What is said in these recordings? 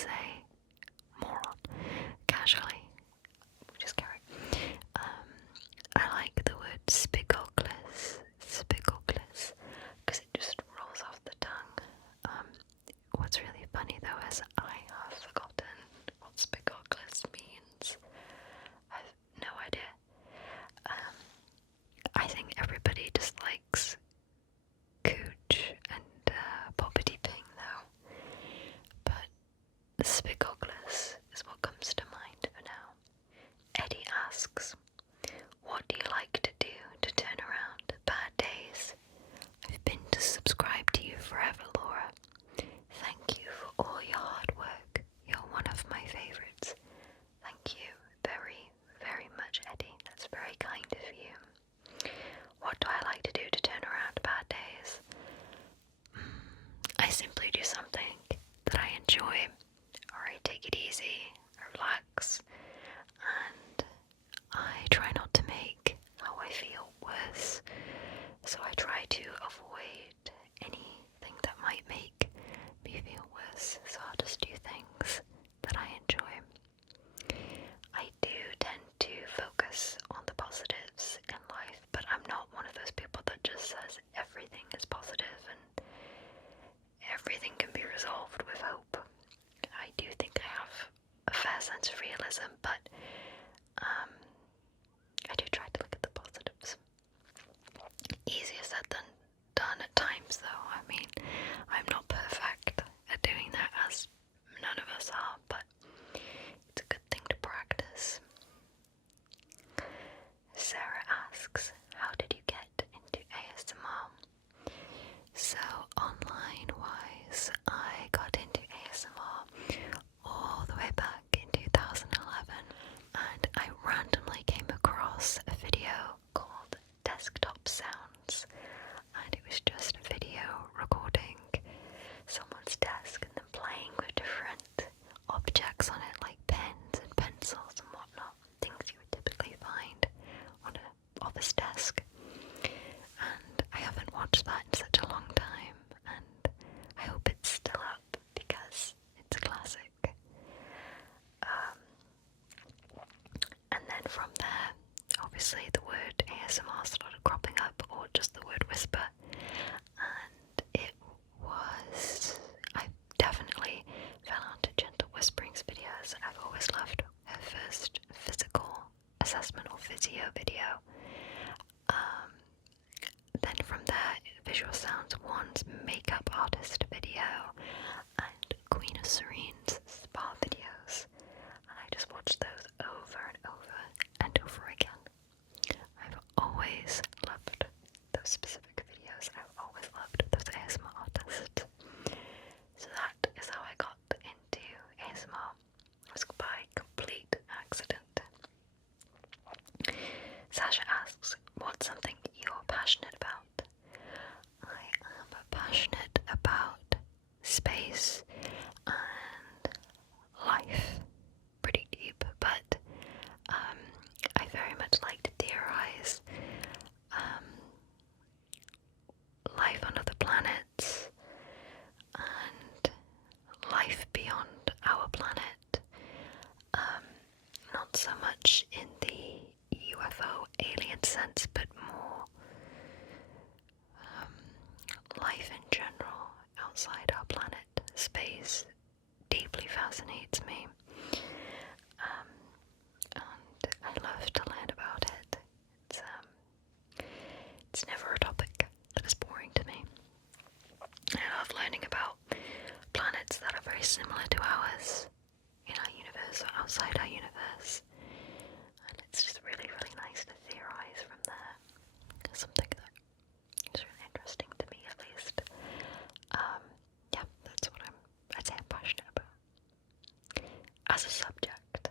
say moron casually. We'll just carry. I like the word spigoglis, because it just rolls off the tongue. What's really funny though is I have forgotten what spigoglis means. I have no idea. I think everybody dislikes cooch and poppity ping though, but spigoglis is what comes to mind for now. Eddie asks, what do you like to do to turn around bad days? I've been to subscribe to you forever, Laura. Thank you for all your hard work. You're one of my favourites. Thank you very, very much, Eddie. That's very kind of you. What do I like to do to turn around bad days? I simply do something that I enjoy, or I take it easy, I relax, and I try not to make how I feel worse. So I try to avoid anything that might make me feel worse. So I'll just do things that I enjoy. I do tend to focus on the positives in life, but I'm not one of those people that just says everything is positive and everything can be resolved with hope. I do think I have a fair sense of realism, but I do try to look at the positives. Easier said than done at times though. I mean, I'm not perfect at doing that, as none of us are, but it's a good thing to practice. Sarah asks, how did you get into ASMR? So online wise, I got into ASMR all the way back in 2011, and I randomly came across a video called Desktop Sounds, and it was just a video recording someone's desk and then playing with different objects on it, like pens and pencils and whatnot, things you would typically find on an office desk. And I haven't watched that in such a long time, and I hope it's still up because it's a classic. And then from there, obviously the word ASMR started cropping up, or just the word whisper, and I definitely fell onto Gentle Whisperings videos. I've always loved her first physical assessment or physio video. Then from there, Visual Sounds One's makeup artist video, and Queen of Serene's spa videos, and I just watched those over and over and over again. I've always loved those specific videos. I've always loved those ASMR artists. So that is how I got into ASMR. It was by complete accident. Sasha asks, what's something you're passionate about? I am passionate about space and life. Pretty deep, but I very much like to theorize life on other planets and life beyond our planet. Not so much in the UFO alien sense, but more life in general outside our planet. Space deeply fascinates me, and I love to learn about it. It's never a topic that is boring to me. I love learning about planets that are very similar to ours in our universe or outside our universe, and it's just really, really nice to theorize from there. Something that is really interesting to me, at least. Yeah, that's what I'd say I'm passionate about. As a subject,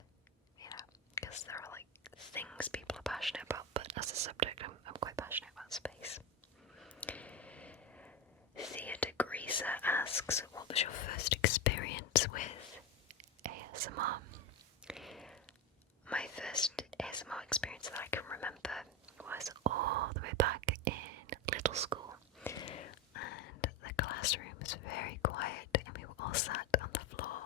because there are like things people are passionate about, but as a subject, I'm quite passionate about space. Theatre Greaser asks, what was your first experience with ASMR? My first ASMR experience that I can remember was all the way back in little school, and the classroom was very quiet and we were all sat on the floor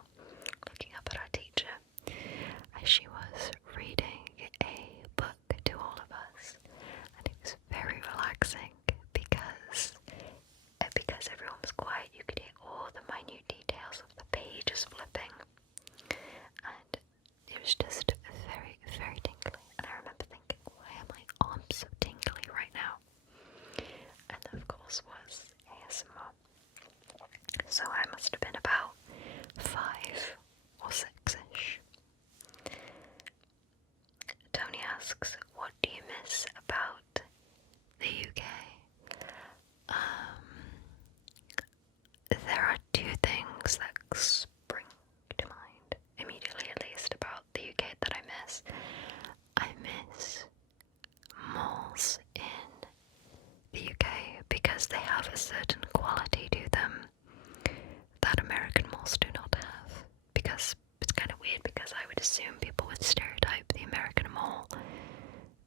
because I would assume people would stereotype the American mall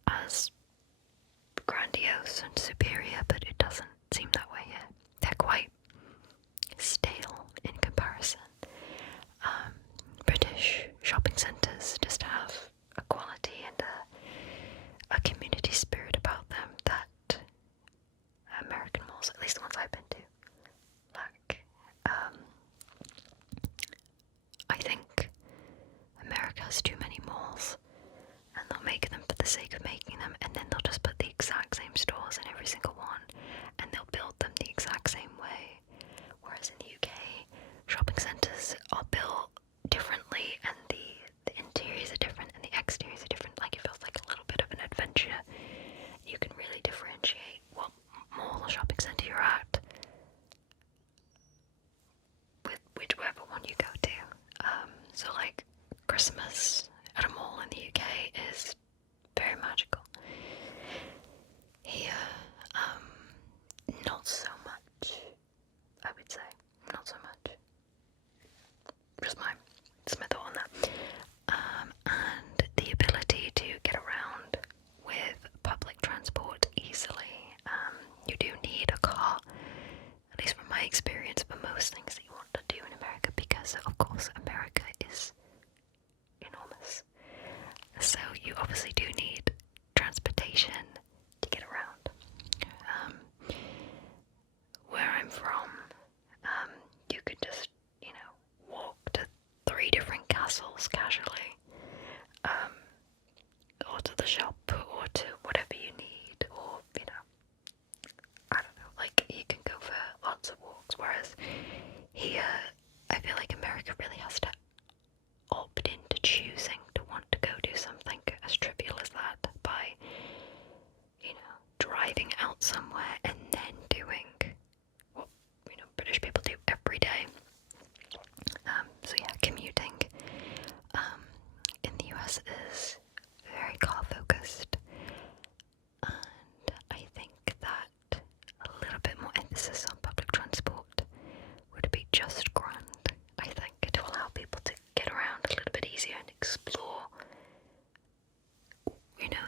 as grandiose and superior, but it doesn't seem that way here. They're quite stale in comparison. British shopping centres just have a quality and a community spirit about them that American malls, at least the ones I've been to, lack. I think America has too many malls, and they'll make them for the sake of making them, and then they'll just put the exact same stores in every single one, and they'll build them the exact same way. Whereas in the UK, shopping centres are built differently, and the interiors are different, and the exteriors are different. Like, it feels like a little bit of an adventure. You can really differentiate what mall or shopping centre you're at with whichever one you go to. So like Christmas at a mall in the UK is very magical. Here, not so much, I would say. Not so much. Just my thought on that. And the ability to get around with public transport easily. You do need a car, at least from my experience, for most things that you want to do in America, because of course America is enormous. So you obviously do need transportation to get around. Where I'm from, you could just, walk to 3 different castles casually, or to the shop, or to whatever you need, or, I don't know, like, you can go for lots of walks, whereas here, I feel like America really has to opt into choosing to want to go do something as trivial as that by, driving out somewhere and then doing what, British people do every day. So yeah, commuting in the US is very car focused, and I think that a little bit more emphasis on public transport would be just grand, I think, to allow people to get around a little bit easier and explore,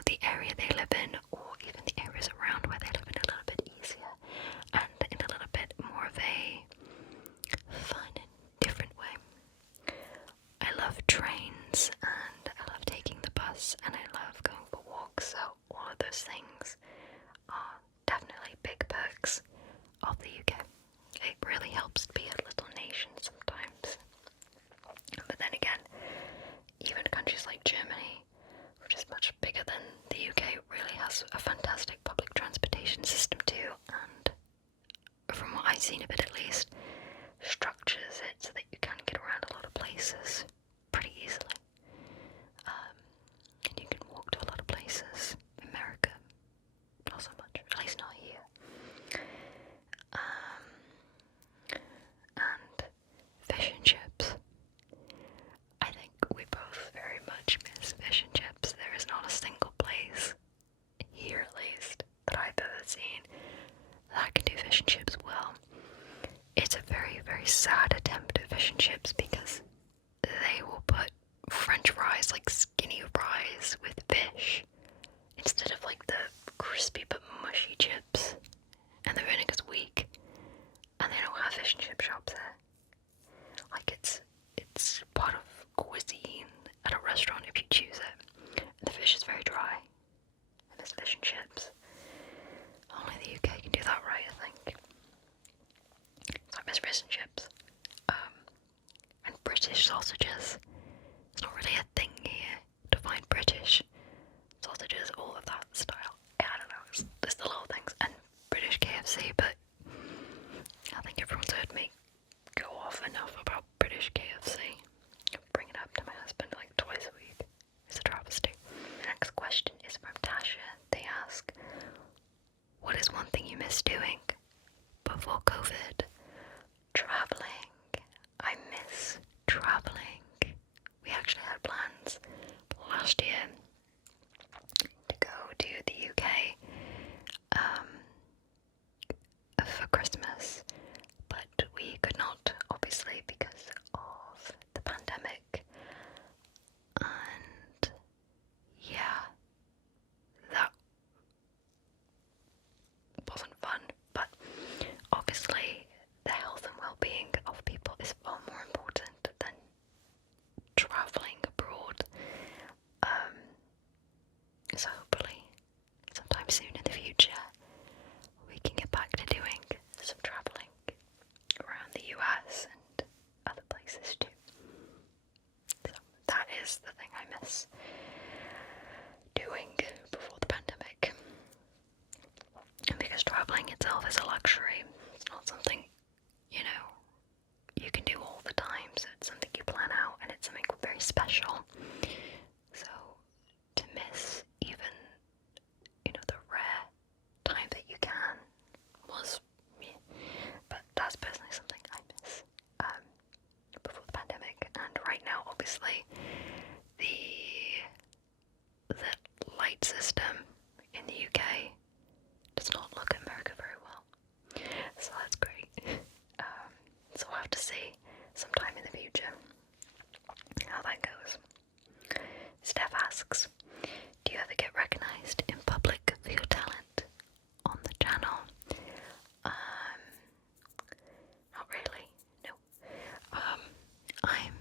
the area they live in, or even the areas around where they live in, a little bit easier, and in a little bit more of a fun and different way. I love trains, and I love taking the bus, and I love going for walks, so all of those things are definitely big perks of the UK. It really helps be a little nation sometimes. But then again, even countries like Germany, which is much bigger than the UK, really has a fantastic public transportation system too, and from what I've seen of it at least, structures it so that you can get around a lot of places pretty easily. And you can walk to a lot of places. America, not so much, at least not here. And fish and chips. I think we both very much miss fish and chips. There is not a single place, here at least, that I've ever seen that can do fish and chips well. It's a very, very sad attempt at fish and chips, because they will put French fries, like skinny fries with fish, instead of like the crispy but mushy chips, and the vinegar's weak, and they don't have fish and chip shops there. Like, it's part of cuisine at a restaurant if you choose it. And the fish is very dry, and there's fish and chips. Only the UK can do that right, I think. So I miss fish and chips. And British sausages. It's not really a thing here to find British sausages, all of that style. Yeah, I don't know, it's the little things. And British KFC, but I think everyone's heard me go off enough about British KFC. Bring it up to my husband like twice a week. It's a travesty. The next question is from Tasha. They ask, what is one thing you miss doing before COVID? Traveling. I miss traveling. We actually had plans is the thing I miss doing before the pandemic. And because traveling itself is a luxury, it's not something, you know, you can do all the time, so it's something you plan out, and it's something very special. So to miss even, you know, the rare time that you can was, yeah. But that's personally something I miss before the pandemic. And right now, obviously, the light system in the UK does not look at America very well, so that's great. So we'll have to see sometime in the future how that goes. Steph asks, do you ever get recognised in public for your talent on the channel? Not really, no. I'm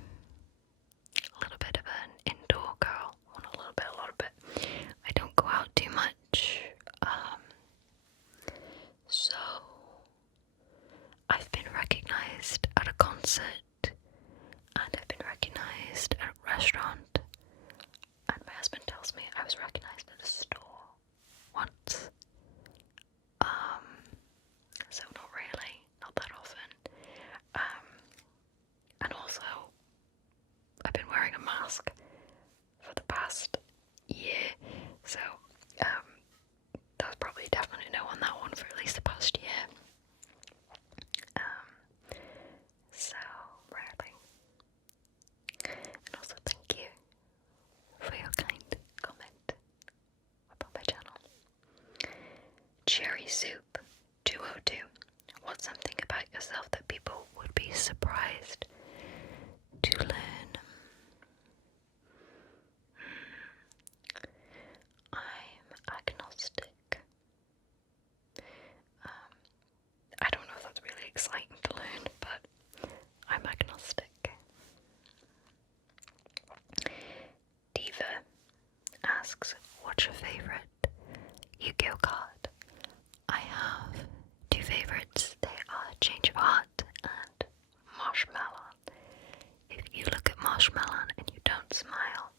a little bit of an indoor girl. Well, not a little bit, a lot of it. I don't go out too much. So I've been recognised at a concert, and I've been recognised at a restaurant, and my husband tells me I was recognised at a store once. So not really, not that often. And also, I've been wearing a mask for the past year, so that was probably definitely no on that one for at least the past year. So rarely. And also thank you for your kind comment about my channel. Cherry Soup 202. What's something about yourself that people would be surprised to learn? I'm agnostic. I don't know if that's really exciting to learn, but I'm agnostic. Diva asks, what's your favourite Yu-Gi-Oh card? I have two favourites. They are Change of Heart and Marshmallow. If you look at Marshmallow and you don't smile,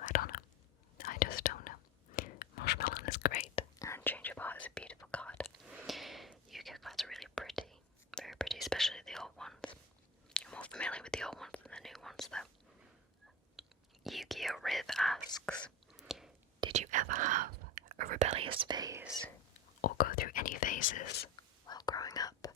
I don't know. I just don't know. Marshmallow is great, and Change of Heart is a beautiful card. Yu-Gi-Oh cards are really pretty. Very pretty, especially the old ones. I'm more familiar with the old ones than the new ones, though. Yu-Gi-Oh Riv asks, did you ever have a rebellious phase, or go through any phases while growing up?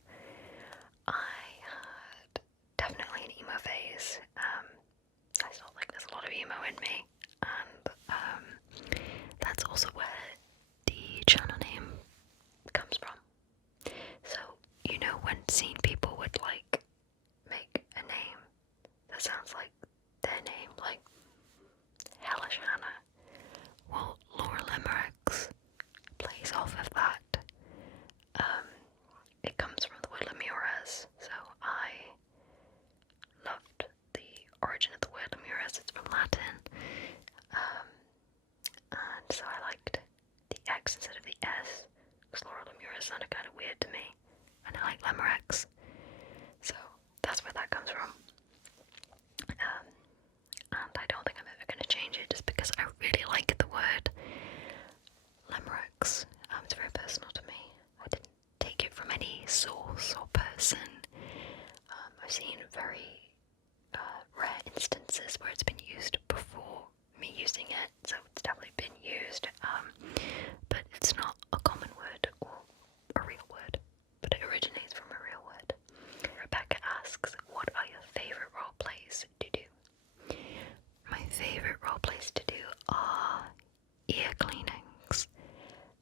I had definitely an emo phase. I still think there's a lot of emo in me, and that's also where the channel name comes from. So, you know, when seeing people would like make a name that sounds like their name, like Hellish Hannah. Well, Laura Limericks plays off of that. It comes from the word lemures, so I loved the origin of the word lemures. It's from Latin, and so I liked the X instead of the S, because Laura Lemures sounded kind of weird to me, and I like Limericks, so that's where that comes from. And I don't think I'm ever going to change it, just because I really like the word limericks. It's very personal to me. I didn't take it from any source or person. I've seen very rare instances where it's been used before me using it, so it's definitely been used, but it's not a common word or a real word, but it originates from a real word. Rebecca asks, what are your favourite role plays to do? My favourite role plays to do are ear cleanings,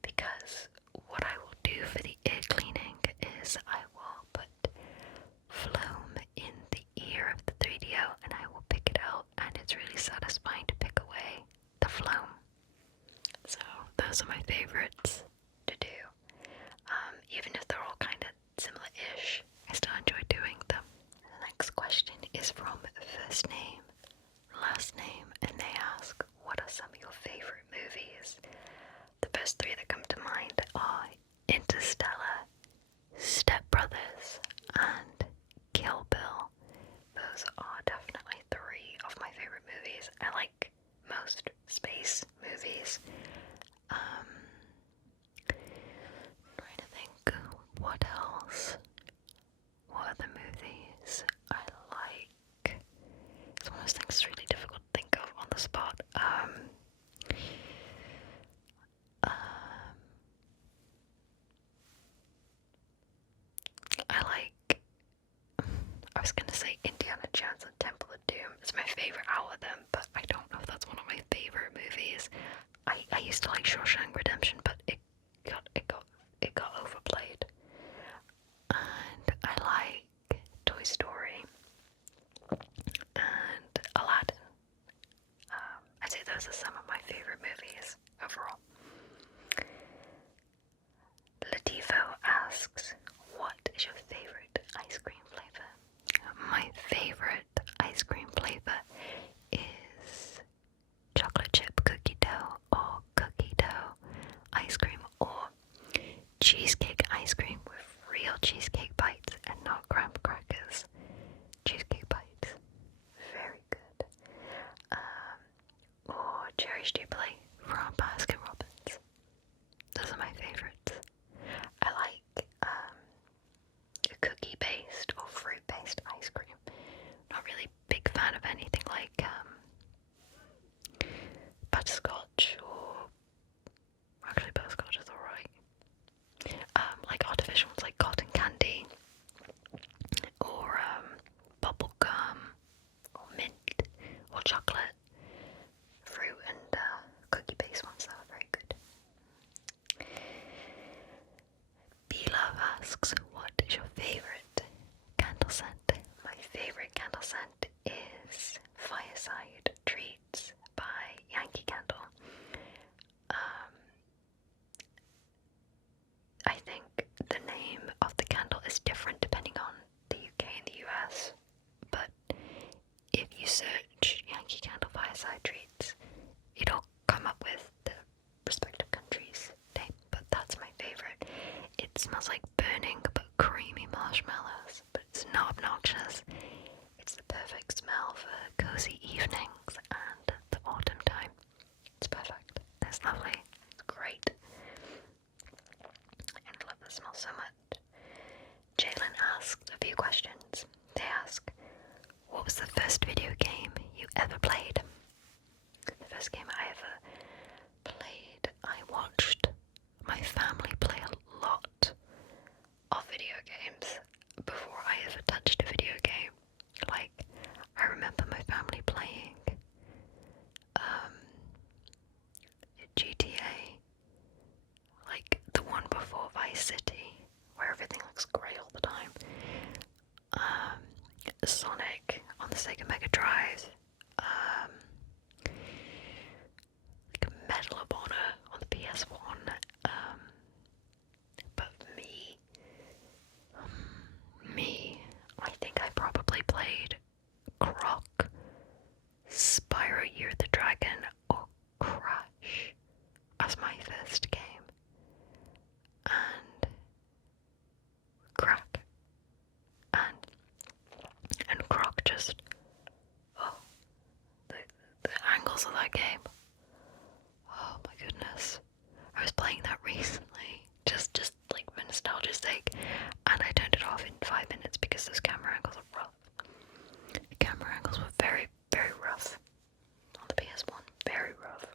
because what I will do for the ear cleaning is I will put foam in the ear of the 3DO and I will pick it out, and it's really satisfying to pick away the foam. So those are my favourites to do. Even if they're all kind of similar-ish, I still enjoy doing them. The next question is from first name, last name, and they ask, what are some of your favourite movies? The first three that come to mind are Interstellar, Step Brothers, and Kill Bill. Those are definitely three of my favourite It's really difficult to think of on the spot. I like. I was gonna say Indiana Jones and Temple of Doom. It's my favorite out of them, but I don't know if that's one of my favorite movies. I used to like Shawshank Redemption, but it got overplayed. And I like Toy Story and Aladdin. I'd say those are some of my favorite movies overall. Latifo asks, what is your favorite ice cream flavor? My favorite ice cream flavor is chocolate chip cookie dough or cookie dough ice cream, or cheesecake ice cream with real cheesecake bites and not graham crackers. Cheesecake bites, very good. Or cherry jubilee from Baskin Robbins. Those are my favorites. I like cookie based or fruit based ice cream. Not really big fan of anything like butterscotch, or actually butterscotch is alright. Like artificial ones like cotton candy or bubble gum or mint or chocolate. Fruit and cookie based ones that are very good. B-Love asks, what is your favorite candle scent? My favorite candle scent is Fireside Treats by Yankee Candle. I think the name of the candle is different depending on the UK and the US, but if you search Yankee Candle Fireside Treats, it'll come up with the respective country's name, but that's my favorite. It smells like burning but creamy marshmallows, but it's not obnoxious. It's the perfect smell for cozy evenings and the autumn time. It's perfect. It's lovely. It's great. And I love the smell so much. Jalen asked a few questions. They ask, what was the first video game you ever played? The first game I ever played, I watched my family play a lot of video games before I ever touched a video game. Like, I remember my family playing GTA, like the one before Vice City, where everything looks grey all the time. Sonic on the Sega Mega Drive. Like Medal of Honor on the PS1. But me, I think I probably played Croc, Spyro Year the Dragon, or Crash as my first game. And Crack. And Croc just, the angles of that game. Oh my goodness. I was playing that recently, just like for nostalgia's sake, and I turned it off in 5 minutes because those camera angles are rough. The camera angles were very, very rough on the PS1. Very rough.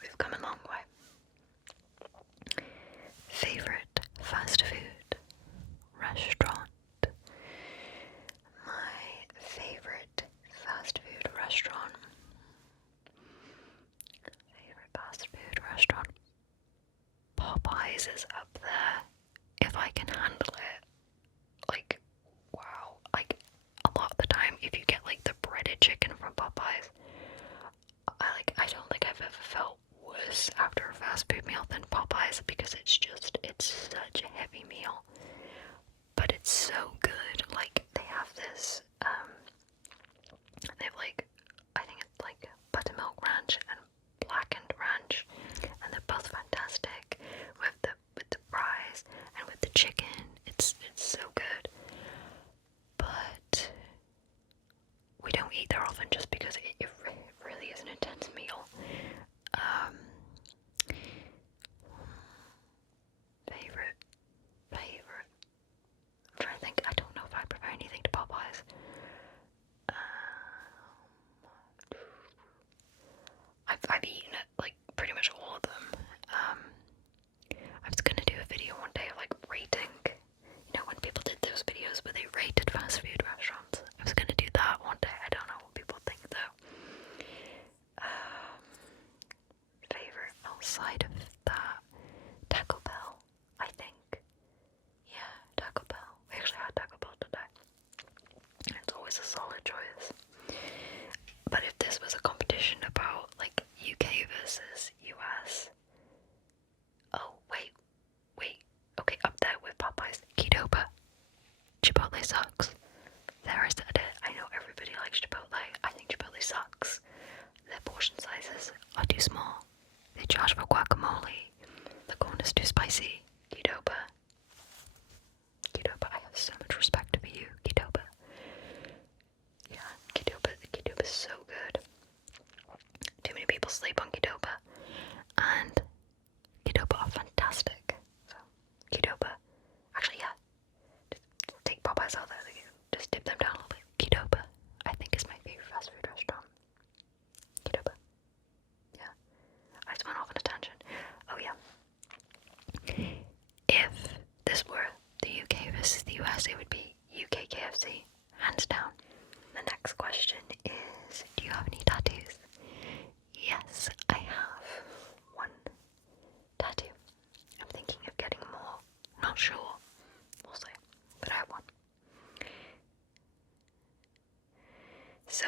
We've come a long way. Favorite fast food restaurant? My favorite fast food restaurant. Popeyes is up there. If I can handle it. Like, wow. Like, a lot of the time, if you get like the breaded chicken from Popeyes, I don't think I've ever felt worse after a fast food meal than Popeyes, because it's such a heavy meal. But it's so good. Like, they have this, they have like, I think it's like buttermilk ranch and blackened ranch, and they're both fantastic with the fries and with the chicken. It's so good. But we don't eat there often just because it really is an intense meal. Favorite. I'm trying to think. I don't know if I prefer anything to Popeyes.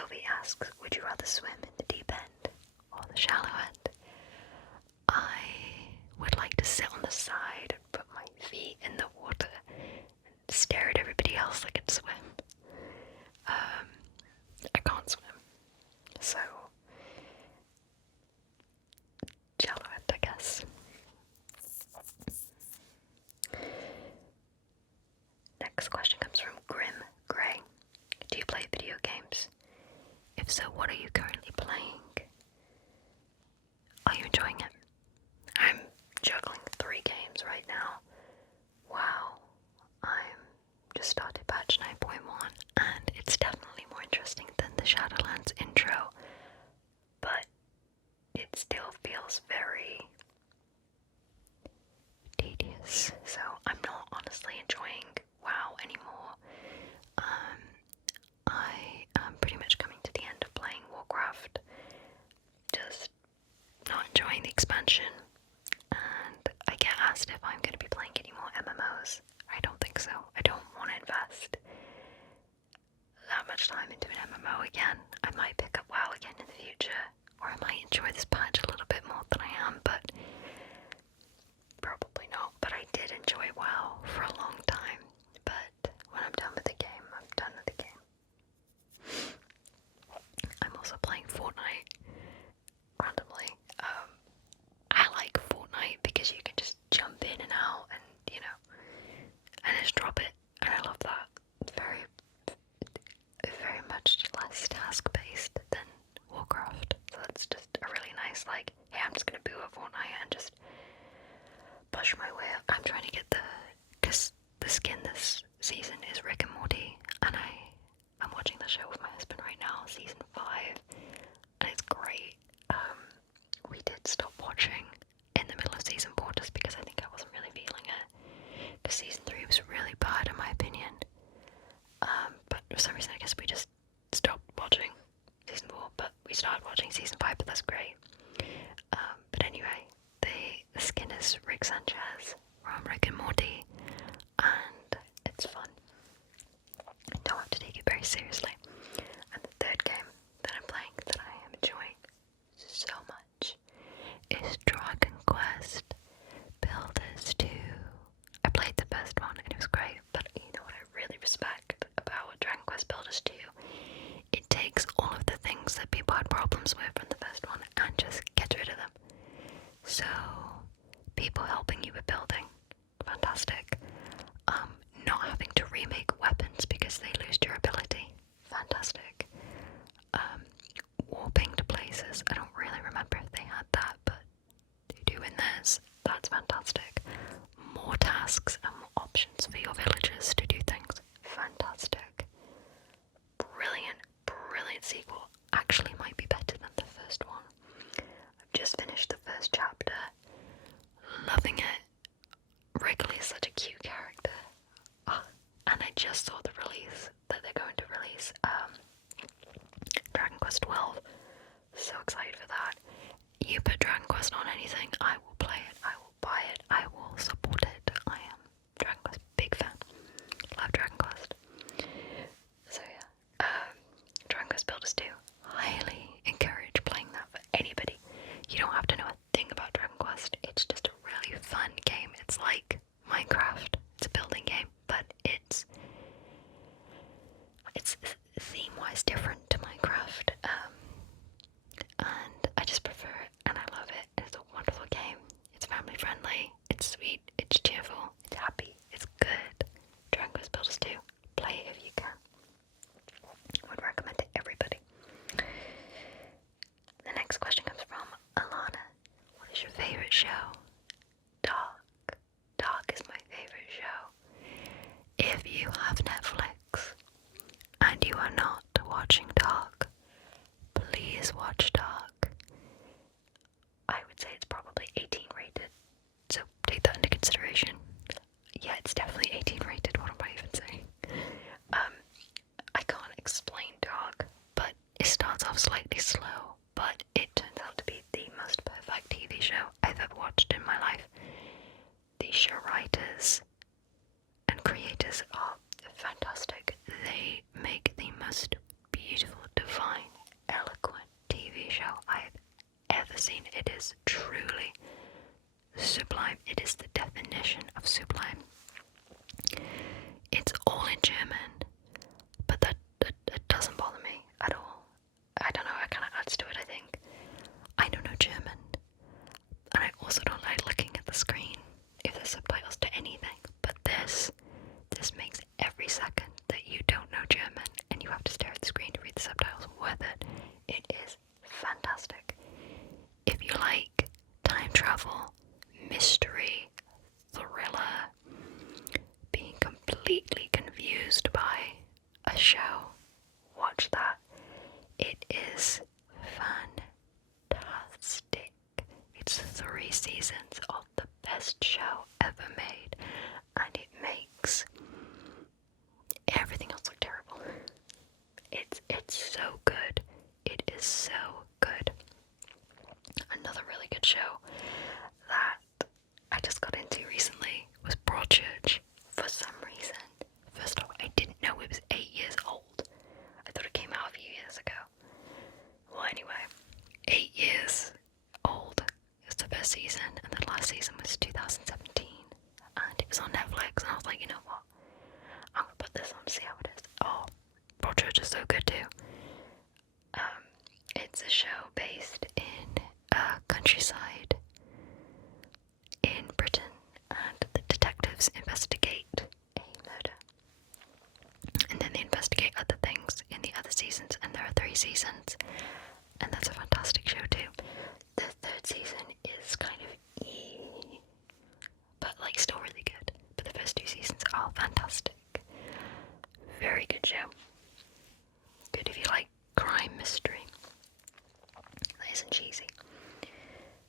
Sylvie asks, would you rather swim in the deep end or the shallow end? I would like to sit on the side and put my feet in the water and stare at everybody else that can swim. I can't swim, so shallow end, I guess. Next question comes from Grim Grey. Do you play video games? If so, what are you currently playing? Are you enjoying it? I'm juggling 3 games right now. Wow. I'm just started patch 9.1 and it's definitely more interesting than the Shadowlands intro, but it still feels very tedious, so I'm not honestly enjoying WoW anymore. I am pretty much coming to the end of playing Warcraft, just not enjoying the expansion, and I get asked if I'm going to be playing any more MMOs. I don't think so. I don't want to invest that much time into an MMO again. I might pick up WoW again in the future, or I might enjoy this patch a little bit more than I am, but probably not. But I did enjoy WoW for a long time, but when I'm done with the game, I'm done with the game. I'm also playing Fortnite randomly. I like Fortnite because you can just jump in and out and, and just drop it, and I love that. It's very much less task-based than Warcraft, so that's just a really nice, hey, I'm just gonna boot up Fortnite and just push my way up. I'm trying to get because the skin this season is Rick and Morty, and I'm watching the show with my husband right now, season 5, and it's great. We did stop watching in the middle of season 4 just because I think I wasn't really feeling it, because season 3 was really bad in my opinion, but for some reason I guess we just stopped watching season 4, but we started watching season 5, but that's great. But anyway, the skin is Rick Sanchez from Rick and Morty, and it's fun. I don't have to take it very seriously. And the third game that I'm playing that I am enjoying so much is Dragon Quest Builders 2. I played the first one and it was great, but you know what I really respect about Dragon Quest Builders 2? It takes all of the things that people had problems with from the first one and just gets rid of them. So, people helping you with building, fantastic. Not having to remake weapons because they lose durability, fantastic. Warping to places, I don't really remember if they had that, but they do in theirs, that's fantastic. More tasks and more options for your villagers to do things, fantastic. Brilliant sequel, actually might be better than the first one. I've just finished the first chapter, loving it. Wrigley is such a cute character. And I just saw the release that they're going to release Dragon Quest 12. So excited for that. You put Dragon Quest on anything, I will play it, I will buy it, I will support it. I am Dragon Quest big fan. Love Dragon Quest. So yeah, Dragon Quest Builders 2. Highly encourage playing that for anybody. You don't have to know a thing about Dragon Quest. It's just a really fun game. It's like Minecraft. It's a building game, but it's theme-wise different to Minecraft. And I just prefer it, and I love it. It's a wonderful game. It's family friendly. It's sweet. It's cheerful. It's happy. It's good. Dragon Quest Builders 2. Play it if you can. I would recommend it to everybody. The next question comes from Alana. What is your favorite show? Dark. Dark is my favorite show. If you have Netflix and you are not watching Dark, please watch Dark. I would say it's probably 18 rated, so take that into consideration. Yeah, it's definitely 18 rated, what am I even saying? I can't explain Dark, but it starts off slightly slow, but it turns out to be the most perfect TV show I've ever watched in my life. The show writers and creators are fantastic. They make the most beautiful, divine It is truly sublime. It is the definition of sublime. It's all in German, but that doesn't bother me at all. I don't know, it kind of adds to it, I think. I don't know German, and I also don't like looking at the screen if there's subtitles to anything, but this makes every second that you don't know German and you have to stare at the screen to read the subtitles worth it. It is fantastic. If you like time travel, mystery, thriller, being completely confused by a show, watch that. It is fantastic. It's 3 seasons of the best show ever made, and it makes everything else look terrible. It's so good. It is so good. Another really good show that I just got into recently was Broadchurch. For some reason, first off, I didn't know it was 8 years old. I thought it came out a few years ago. Well, anyway, 8 years old is the first season, and the last season was 2017, and it was on Netflix, and I was like, you know what? I'm gonna put this on to see how it is. Oh, Broadchurch is so good too. It's a show based in countryside in Britain, and the detectives investigate a murder. And then they investigate other things in the other seasons, and there are 3 seasons, and that's a fantastic show too. The 3rd season is kind of but like still really good. But the first 2 seasons are fantastic. Very good show. Good if you like crime mystery. That isn't cheesy.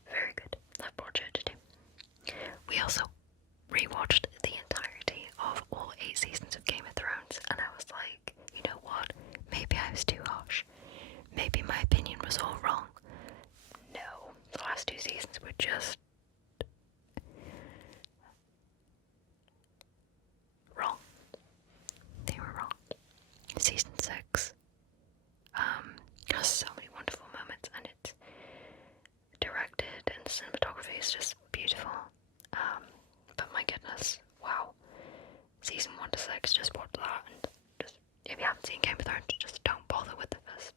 Very good. Love Broadchurch too. We also rewatched the entirety of all 8 seasons of Game of Thrones, and I was like, you know what? Maybe I was too harsh. Maybe my opinion was all wrong. No, the last 2 seasons were just wrong. They were wrong. Season 6 has so many wonderful moments, and it's directed, and the cinematography is just beautiful. But my goodness, wow. Season 1 to 6, just watch that, and just, if you haven't seen Game of Thrones, just don't bother with the first,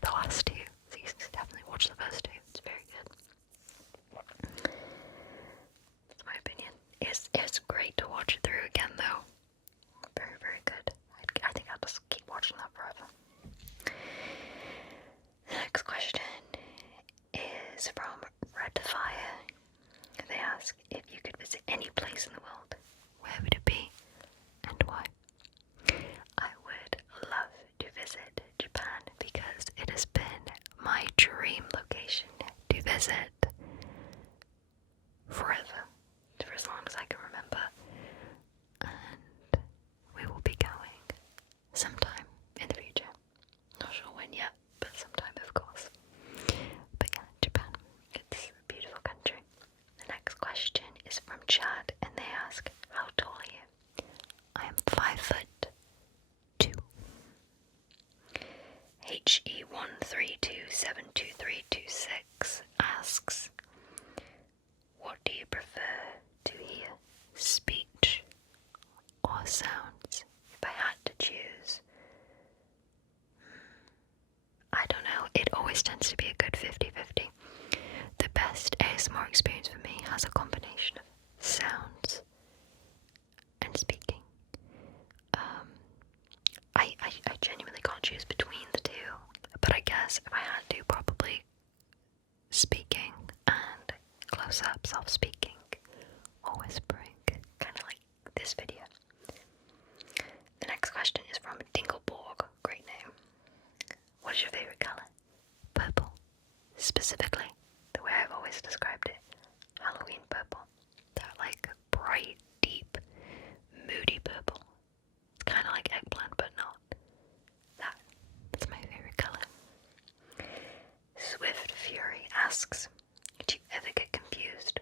the last 2 seasons. Definitely watch the first 2, it's very good. That's my opinion. It's great to watch it through again though. Very, very good. I think I'll just keep watching that forever. The next question is from Red Fire. They ask, if you could visit any place in the world, where would it be and why? I would love to visit Japan because it has been my dream location to visit forever, for as long as I can remember. And we will be going sometime in the future. Not sure when yet, but sometime of course. But yeah, Japan. It's a beautiful country. The next question is from Chad, and they ask, how tall are you? I am 5'2". HE13272326 asks, what do you prefer to hear, speech or sounds? If I had to choose, I don't know, it always tends to be a good 50-50. The best ASMR experience for me has a combination of sounds and speaking. I genuinely can't choose between the 2, but I guess if I had to, probably speaking and close-ups of speaking or whispering, kind of like this video. The next question is from Dingleborg. Great name. What is your favourite colour? Purple. Specifically, the way I've always described it, Halloween purple. That like bright, deep, moody purple. It's kind of like eggplant, but not. That's my favourite colour. Swift Fury asks, do you ever get confused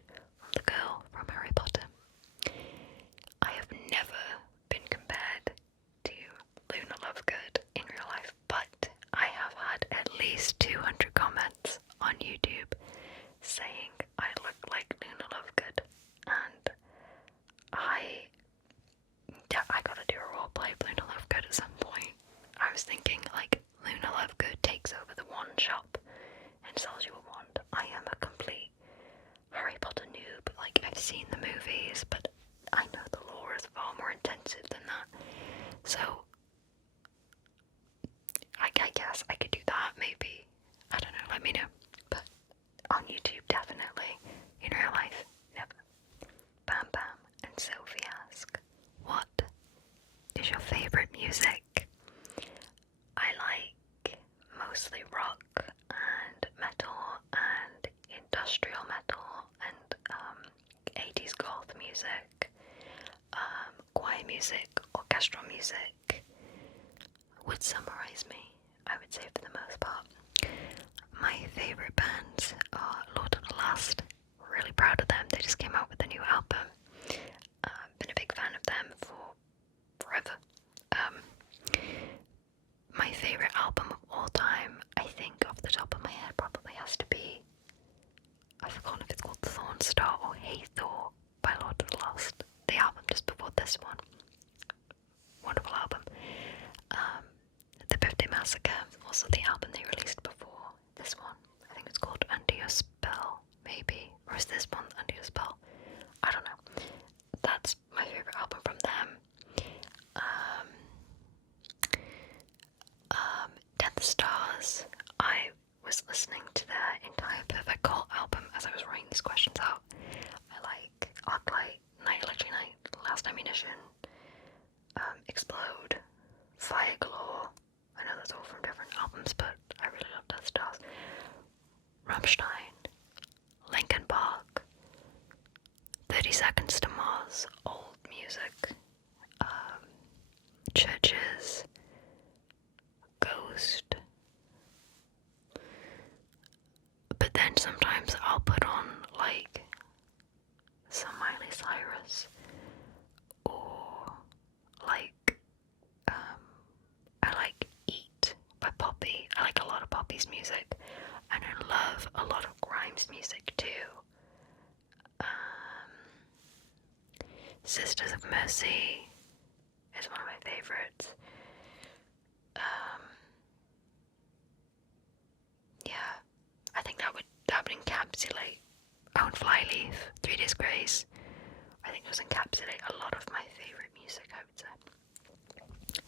music. I like mostly rock and metal and industrial metal and 80s goth music, choir music, orchestral music would summarize me, I would say, for the most part. My favourite bands are Lord of the Lost. Really proud of them. They just came out with a new album. Been a big fan of them for forever. My favourite album of all time, I think off the top of my head, probably has to be, I've forgotten if it's called Thorn Star or Hey Thor by Lord of the Lost. The album just before this one. Wonderful album. The Birthday Massacre, also the album they released before this one. I think it's called Under Your Spell, maybe. Or is this one Under Your Spell? I don't know. That's my favourite album from them. Death Stars. I was listening to their entire Perfect Cult album as I was writing these questions out. I like Arclight, Night Electric Night, Last Ammunition, Explode, Fire Galore. I know that's all from different albums, but I really love Death Stars. Rammstein, Linkin Park, 30 Seconds to Mars, old music, Churches, Ghost. But then sometimes I'll put on like some Miley Cyrus or like I like Eat by Poppy. I like a lot of Poppy's music, and I love a lot of Grimes music too. Sisters of Mercy is one of my favorites. Yeah, I think that would encapsulate Own Flyleaf, 3 Days Grace. I think it would encapsulate a lot of my favourite music, I would say.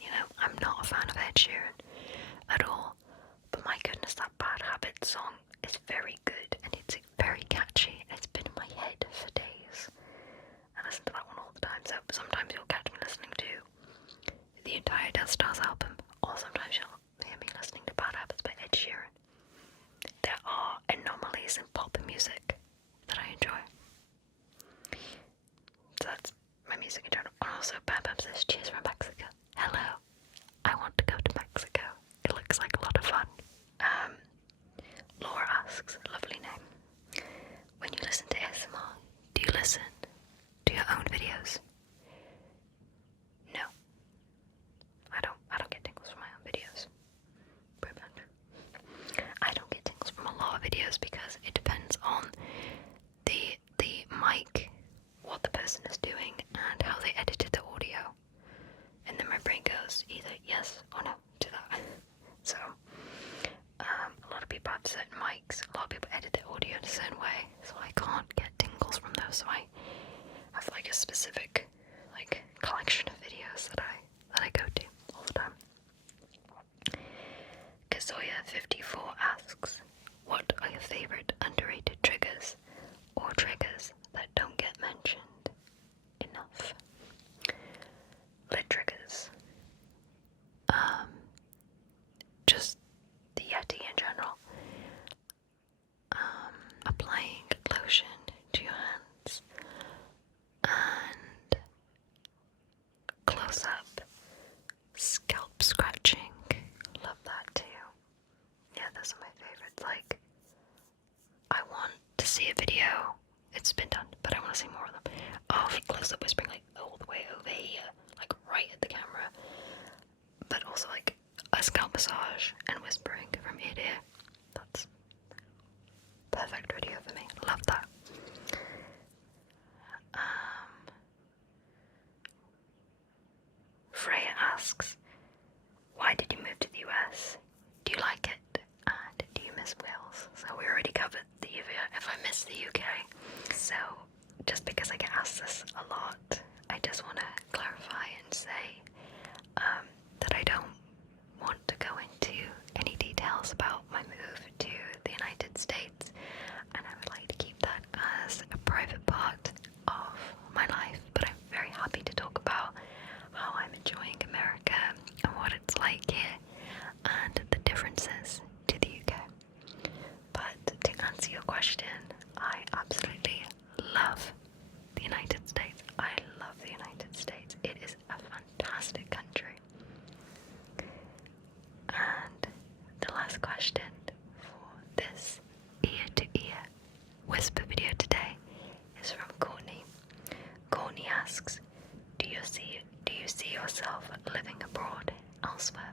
You know, I'm not a fan of Ed Sheeran at all, but my goodness, that Bad Habits song is very good and it's very catchy and it's been in my head for days. I listen to that one all the time, so sometimes you'll catch me listening to the entire Death Stars album, or sometimes you'll hear me listening to Bad Habits by Ed Sheeran. There are anomalies in pop music that I enjoy. So that's my music in general. And also, Bam Bam says, cheers from Mexico. Hello. I want to go to Mexico. It looks like a lot of fun. Laura asks, lovely name. When you listen to ASMR, do you listen to your own videos? No. I don't get tingles from my own videos. Pretty much. I don't get tingles from a lot of videos because it depends on the mic, what the person is doing, and how they edited the audio. And then my brain goes either yes or no to that. So, a lot of people have certain mics, a lot of people edit their audio in a certain way, so I can't get tingles from those, so I have like a specific like collection of videos that I go to all the time. Kazoya54 asks, what are your favourite underrated triggers or triggers that don't get mentioned enough? Lit triggers. Just the Yeti in general. Applying lotion to your hands and close up scalp scratching. Love that too. Yeah, those are my favorites. Like, I want to see a video. It's been done, but I want to see more of them. Of close up whispering, like all the way over here, like right at the camera. But also like a scalp massage and whispering from ear to ear. That's perfect video for me. Love that. Freya asks, why did you move to the US? Do you like it? And do you miss Wales? So we already covered the if I miss the UK. So just because I get asked this a lot, I just want to clarify and say that I don't want to go into any details about my move to the United States, and I would like to keep that as a private part of my life, but I'm very happy to talk about how I'm enjoying America answer your question, I absolutely love the United States. I love the United States. It is a fantastic country. And the last question for this ear-to-ear whisper video today is from Courtney. Courtney asks, do you see yourself living abroad elsewhere?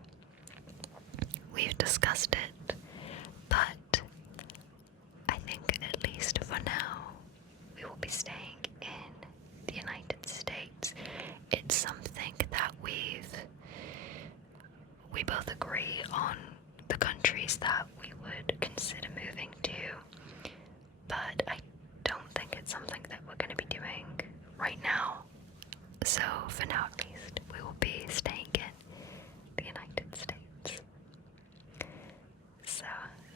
We've discussed it, but I think at least for now we will be staying in the United States. It's something that we both agree on the countries that we would consider moving to, but I don't think it's something that we're going to be doing right now. So for now at least, we will be staying in the United States. So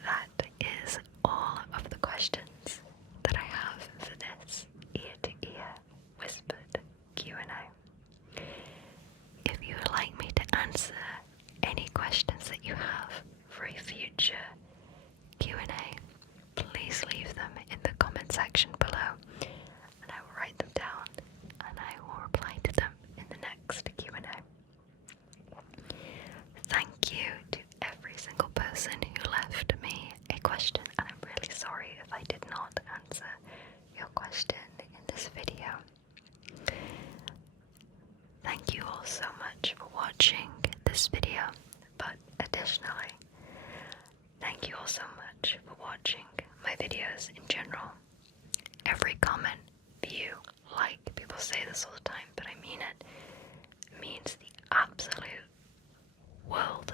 that is all of the questions that I have for this ear-to-ear whispered Q&A. If you would like me to answer any questions that you have for a future Q&A, please leave them in the comment section below, and I will write them down and I will reply to them in the next Q&A. Thank you to every single person who left me a question, and I'm really sorry if I did not answer your question in this video. Thank you all so much for watching this video, but additionally, thank you all so much for watching my videos in general. Every comment, view, like, people say this all the time, but I mean it, means the absolute world